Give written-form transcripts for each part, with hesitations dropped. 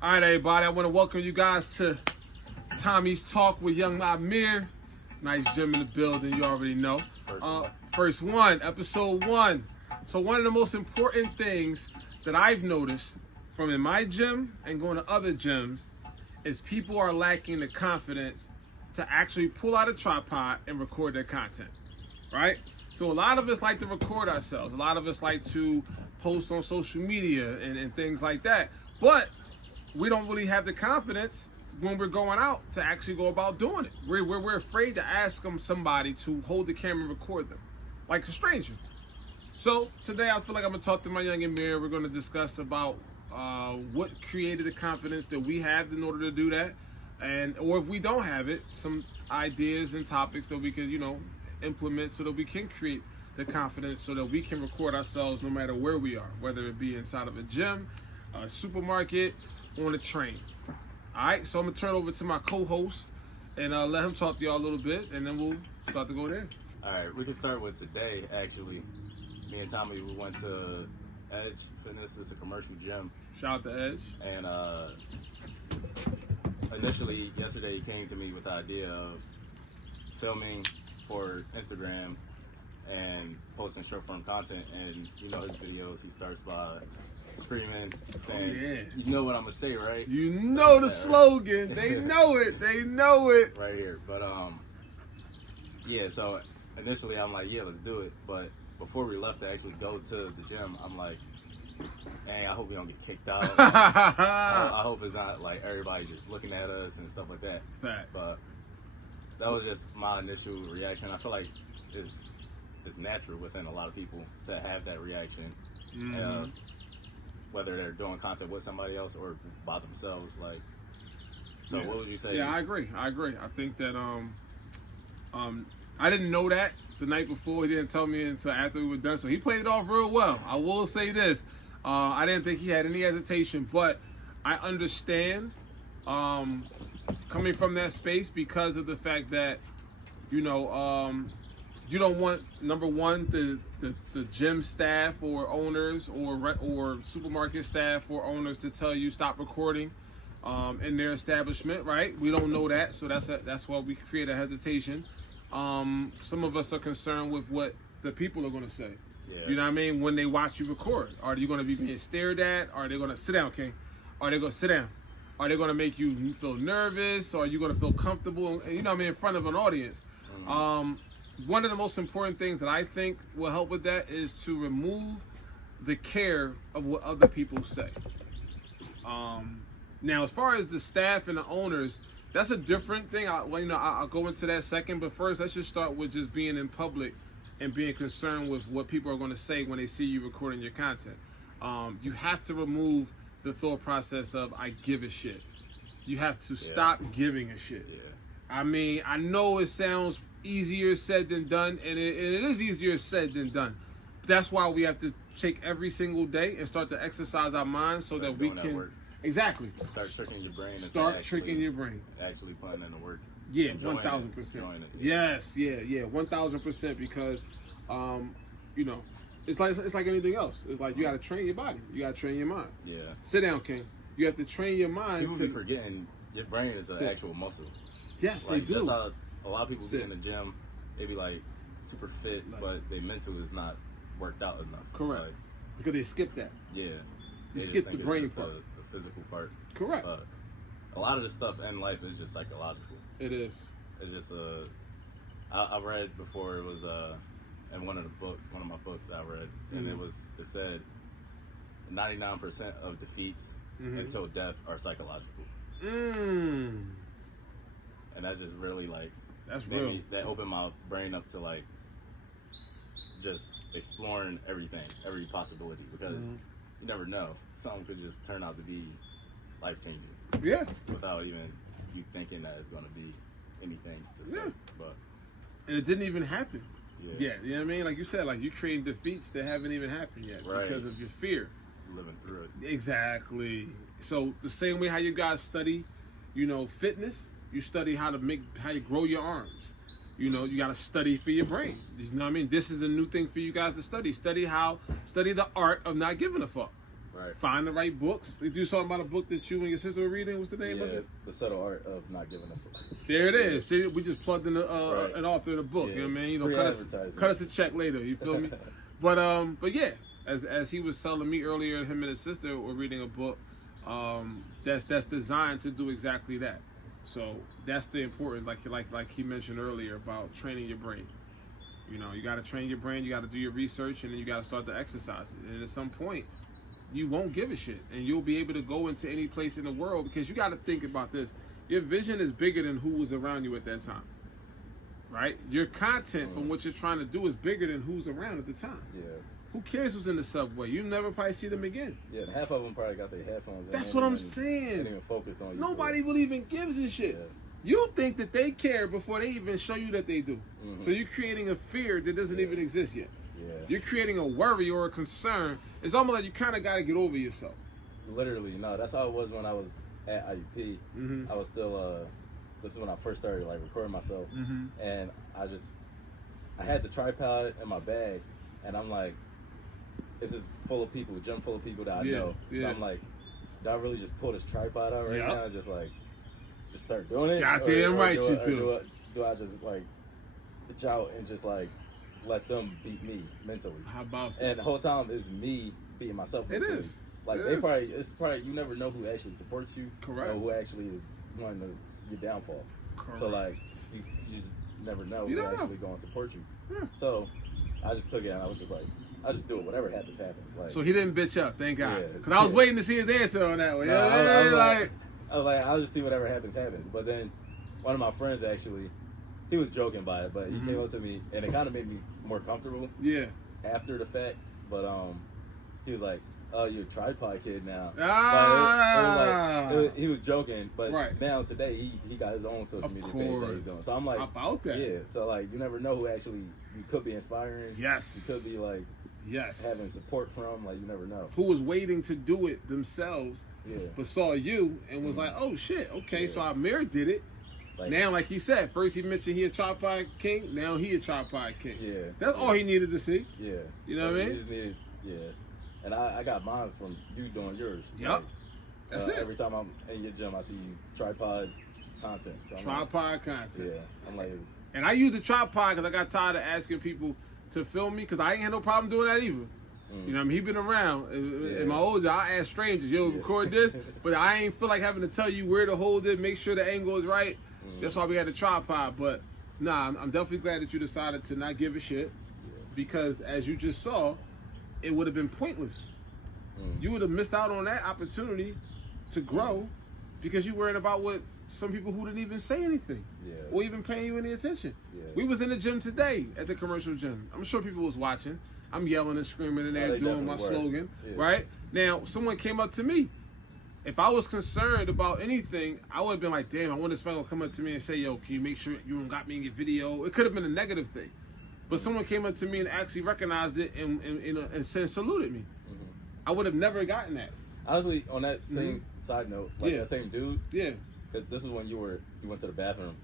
All right, everybody. I want to welcome you guys to Tommy's Talk with Young Amir. Nice gym in the building. You already know. First one, episode 1. So one of the most important things that I've noticed from in my gym and going to other gyms is people are lacking the confidence to actually pull out a tripod and record their content, right? So a lot of us like to record ourselves. A lot of us like to post on social media and things like that. But we don't really have the confidence when we're going out to actually go about doing it. We're afraid to ask somebody to hold the camera and record them, like a stranger. So today I feel like I'm gonna talk to my young Amir. We're gonna discuss about what created the confidence that we have in order to do that, or if we don't have it, some ideas and topics that we could, implement so that we can create the confidence so that we can record ourselves no matter where we are, whether it be inside of a gym, a supermarket, on a train. All right, so I'm gonna turn over to my co-host and let him talk to y'all a little bit, and then we'll start to go there. All right, we can start with today. Actually, me and Tommy, we went to Edge Fitness. It's a commercial gym. Shout out to Edge. And initially, yesterday, he came to me with the idea of filming for Instagram and posting short form content. And his videos, he starts by screaming, saying, "Oh, yeah. You know what I'm gonna say, right?" You know the slogan. They know it. They know it. Right here. But yeah. So initially, I'm like, "Yeah, let's do it." But before we left to actually go to the gym, I'm like, "Dang, I hope we don't get kicked out. I hope it's not like everybody just looking at us and stuff like that." Facts. But that was just my initial reaction. I feel like it's natural within a lot of people to have that reaction. Mm-hmm. Whether they're doing content with somebody else or by themselves, So what would you say? Yeah, I agree. I think that I didn't know that the night before. He didn't tell me until after we were done. So he played it off real well. I will say this: I didn't think he had any hesitation, but I understand coming from that space because of the fact that you don't want, number one, the gym staff or owners or supermarket staff or owners to tell you stop recording in their establishment, right? We don't know that, so that's why we create a hesitation. Some of us are concerned with what the people are going to say. Yeah. You know what I mean? When they watch you record, are you going to be being stared at? Are they going to sit down, King? Are they going to sit down? Are they going to make you feel nervous? Or are you going to feel comfortable? In front of an audience. Mm-hmm. One of the most important things that I think will help with that is to remove the care of what other people say. Now, as far as the staff and the owners, that's a different thing. I'll go into that second, but first, let's just start with just being in public and being concerned with what people are going to say when they see you recording your content. You have to remove the thought process of "I give a shit." You have to stop giving a shit. Yeah. I mean, I know it sounds easier said than done, and it is easier said than done. That's why we have to take every single day and start to exercise our minds so that we can exactly start tricking your brain. Tricking your brain. Actually putting in the work. Yeah, 1,000%. Yes, yeah, 1,000%. Because, it's like anything else. It's like you got to train your body. You got to train your mind. Yeah. Sit down, King. You have to train your mind. People be forgetting your brain is an actual muscle. Yes, they do. That's how a lot of people get in the gym. They be like super fit, but their mental is not worked out enough. Correct. Because they skip that. Yeah. You skip the brain part. The physical part. Correct. But a lot of the stuff in life is just psychological. It is. It's just I read before, it was in one of my books I read, and it said 99% of defeats until death are psychological. And that just really that's real. That opened my brain up to just exploring everything, every possibility, because you never know, something could just turn out to be life changing. Yeah. Without even you thinking that it's going to be anything to say. Yeah. But and it didn't even happen. Yeah. You know what I mean? Like you said, you're creating defeats that haven't even happened yet because of your fear. Living through it. Exactly. So the same way how you guys study, fitness, you study how you grow your arms. You got to study for your brain. You know what I mean? This is a new thing for you guys to study. Study the art of not giving a fuck. Right. Find the right books. Did you talking about a book that you and your sister were reading? What's the name of it? The Subtle Art of Not Giving a Fuck. There it is. See, we just plugged in an author of the book. You know what I mean? You know, cut us a check later. You feel me? But yeah, as he was telling me earlier, him and his sister were reading a book that's designed to do exactly that. So that's the important, like he mentioned earlier about training your brain. You know, you got to train your brain. You got to do your research, and then you got to start to exercise it. And at some point, you won't give a shit, and you'll be able to go into any place in the world, because you got to think about this. Your vision is bigger than who was around you at that time, right? Your content from what you're trying to do is bigger than who's around at the time. Yeah. Who cares who's in the subway? You never probably see them again. Yeah, and half of them probably got their headphones in. That's what I'm saying. They didn't even focus on you. Nobody will even gives a shit. Yeah. You think that they care before they even show you that they do. So you're creating a fear that doesn't even exist yet. Yeah. You're creating a worry or a concern. It's almost like you kind of got to get over yourself. Literally, no. That's how it was when I was at IUP. I was still, this is when I first started like recording myself. And I had the tripod in my bag, and I'm like, this is full of people, gym full of people that I know. So I'm like, did I really just pull this tripod out right now and just start doing it? Goddamn right you do. Do I just like bitch out and just like let them beat me mentally? How about that? And the whole time is me beating myself mentally. It is. Like it's probably you never know who actually supports you. Correct. Or who actually is wanting your downfall. Correct. So like you just never know who's actually going to support you. So I just took it and I was just like, I just do it. Whatever happens, happens. Like, so he didn't bitch up, thank God. Yeah. Because I was waiting to see his answer on that one. No, I was like, I'll just see whatever happens, happens. But then one of my friends actually, he was joking by it, but he came up to me and it kind of made me more comfortable. Yeah. After the fact, but he was like, "Oh, you're a tripod kid now." He was joking, but now today he got his own social media page that he's doing. So I'm like, how about that? Yeah. So like, you never know who actually you could be inspiring. Yes. You could be like, having support from. Like, you never know. Who was waiting to do it themselves, but saw you and was like, "Oh shit, okay." So Amir did it. Like, now, like he said, first he mentioned he a tripod king. Now he a tripod king. Yeah. That's all he needed to see. Yeah. You know what I mean? He just needed, And I got mine from you doing yours. Yep. Like, that's it. Every time I'm in your gym, I see you tripod content. So tripod content. Yeah. I'm like, and I use the tripod because I got tired of asking people to film me, because I ain't had no problem doing that either. You know what I mean? He been around. In my old job, I ask strangers, yo, record this, but I ain't feel like having to tell you where to hold it, make sure the angle is right. That's why we had the tripod. But nah, I'm definitely glad that you decided to not give a shit, because as you just saw, it would have been pointless. You would have missed out on that opportunity to grow because you worried about what some people who didn't even say anything or even paying you any attention. We was in the gym today at the commercial gym. I'm sure people was watching. I'm yelling and screaming in there doing my slogan, right? Now, someone came up to me. If I was concerned about anything, I would have been like, damn, I want this fellow to come up to me and say, yo, can you make sure you don't got me in your video? It could have been a negative thing. But someone came up to me and actually recognized it and saluted me. I would have never gotten that. Honestly, on that same side note, like that same dude, this is when you went to the bathroom.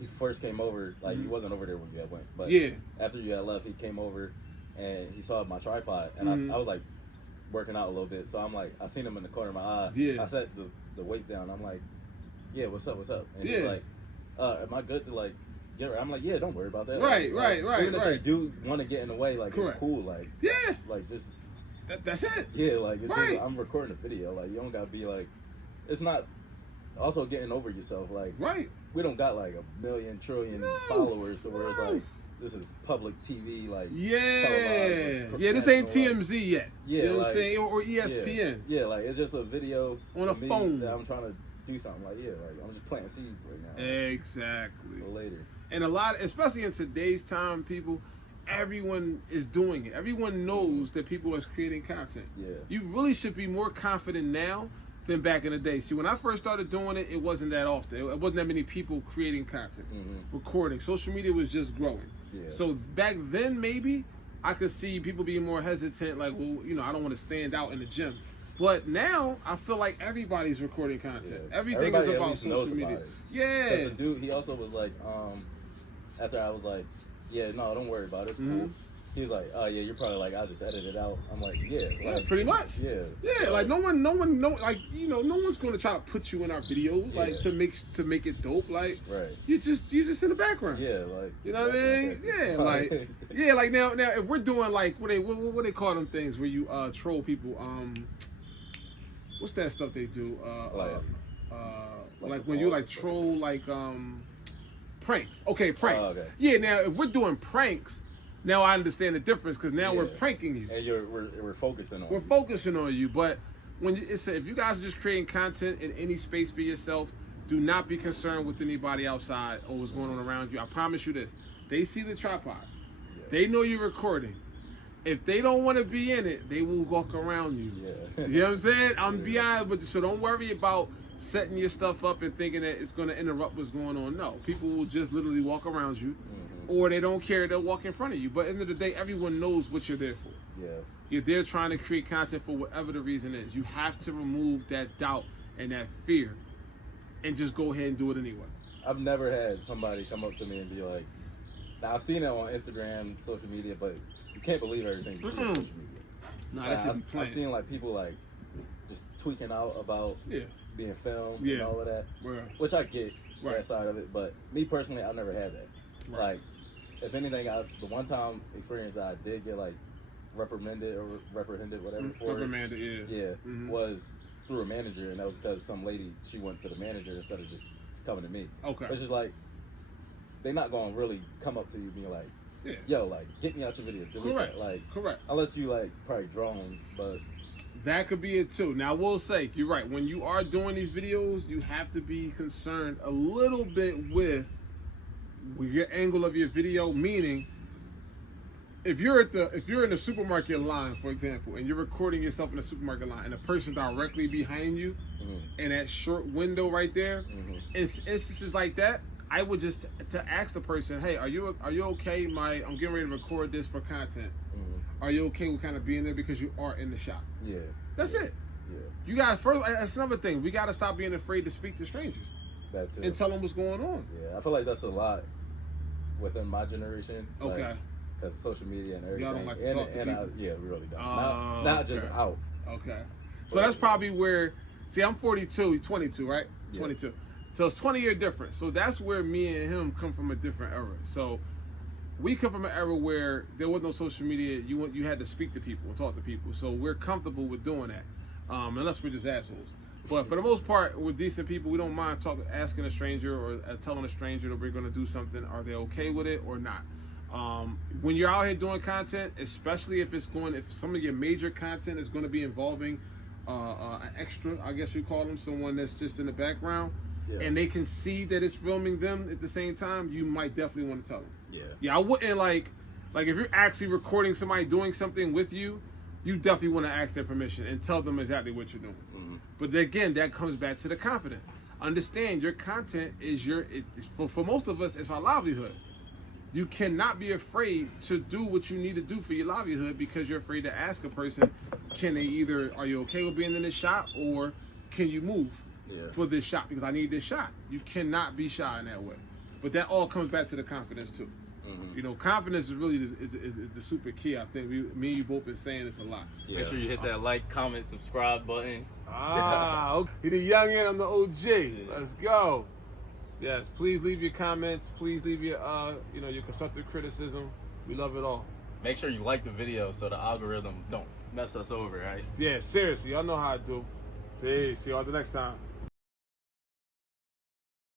He first came over, like he wasn't over there when you had went, but after you had left, he came over and he saw my tripod, and I was like working out a little bit, so I'm like, I seen him in the corner of my eye. I set the weights down. I'm like, yeah, what's up? And he's like, am I good to like get her? I'm like, yeah, don't worry about that. Right. Even if they do want to get in the way, like it's cool, like like just that's it. Yeah, like it's just, I'm recording a video, like you don't gotta be like, it's not also getting over yourself, like we don't got like 1 million trillion followers, so where it's like, this is public TV, like this ain't TMZ yet. Yeah, you know like, what I'm saying, or ESPN. Yeah, like it's just a video on a phone that I'm trying to do something. Like like I'm just planting seeds right now. Exactly. For later. And a lot, especially in today's time, people, everyone is doing it. Everyone knows that people are creating content. You really should be more confident now than back in the day. See, when I first started doing it, it wasn't that often. It wasn't that many people creating content, recording. Social media was just growing. So back then, maybe I could see people being more hesitant, like, well, you know, I don't want to stand out in the gym. But now I feel like everybody's recording content. Everything is about social media. But the dude, he also was like, after I was like, yeah, no, don't worry about it. It's cool. He's like, oh yeah, you're probably like, I'll just edit it out. I'm like, yeah, like, pretty much. Yeah, yeah. Like no one, like no one's gonna try to put you in our videos, like to make it dope. Like, you're just in the background. Yeah, like, you know what I mean? Yeah, like, yeah, like now if we're doing like what they call them things where you troll people. What's that stuff they do? Like when you like troll like pranks. Okay, pranks. Oh, okay. Yeah, now if we're doing pranks. Now I understand the difference because now we're pranking you. And we're focusing on. We're focusing on you, but when if you guys are just creating content in any space for yourself, do not be concerned with anybody outside or what's going on around you. I promise you this: they see the tripod, they know you're recording. If they don't want to be in it, they will walk around you. Yeah. You know what I'm saying? I'm beyond, but so don't worry about setting your stuff up and thinking that it's going to interrupt what's going on. No, people will just literally walk around you. Or they don't care, they'll walk in front of you. But at the end of the day, everyone knows what you're there for. Yeah. You're there trying to create content for whatever the reason is. You have to remove that doubt and that fear and just go ahead and do it anyway. I've never had somebody come up to me and be like, now I've seen it on Instagram, social media, but you can't believe everything you see on social media. No, that should be playing. I've seen like people like just tweaking out about being filmed and all of that, which I get that side of it. But me personally, I've never had that. Like, if anything, the one time experience that I did get like reprehended, whatever for it, was through a manager, and that was because some lady, she went to the manager instead of just coming to me. Okay, it's just like they're not gonna really come up to you being like, yo, like get me out your video, delete that. Like, unless you like probably drone, but that could be it too. Now, I will say, you're right. When you are doing these videos, you have to be concerned a little bit with your angle of your video, meaning if you're in the supermarket line, for example, and you're recording yourself in the supermarket line and the person directly behind you in that short window right there, instances like that, I would just to ask the person, hey, are you okay? I'm getting ready to record this for content. Are you okay with kind of being there because you are in the shop? Yeah. That's it. Yeah. You guys first. That's another thing. We got to stop being afraid to speak to strangers. That too. And tell them what's going on. Yeah, I feel like that's a lot within my generation. Okay. Because social media and everything. Y'all don't like to talk to people? We really don't. Not just out. Okay. So that's probably where. See, I'm 42. He's 22, right? Yeah. 22. So it's 20-year difference. So that's where me and him come from a different era. So we come from an era where there was no social media. You had to speak to people and talk to people. So we're comfortable with doing that, unless we're just assholes. But for the most part, we're decent people. We don't mind asking a stranger or telling a stranger that we're going to do something. Are they okay with it or not? When you're out here doing content, especially if some of your major content is going to be involving an extra, I guess you call them, someone that's just in the background, and they can see that it's filming them at the same time, you might definitely want to tell them. Yeah, I wouldn't like if you're actually recording somebody doing something with you, you definitely want to ask their permission and tell them exactly what you're doing. But again, that comes back to the confidence. Understand, your content is for most of us, it's our livelihood. You cannot be afraid to do what you need to do for your livelihood because you're afraid to ask a person, are you okay with being in this shot, or can you move for this shot because I need this shot? You cannot be shy in that way. But that all comes back to the confidence too. You know, confidence is really the super key. I think me and you both been saying this a lot. Make sure you hit that like, comment, subscribe button. Okay. He the youngin', I'm the OG. Let's go. Yes, please leave your comments. Please leave your your constructive criticism. We love it all. Make sure you like the video so the algorithm don't mess us over, right? Yeah, seriously, y'all know how I do. Peace. See y'all the next time.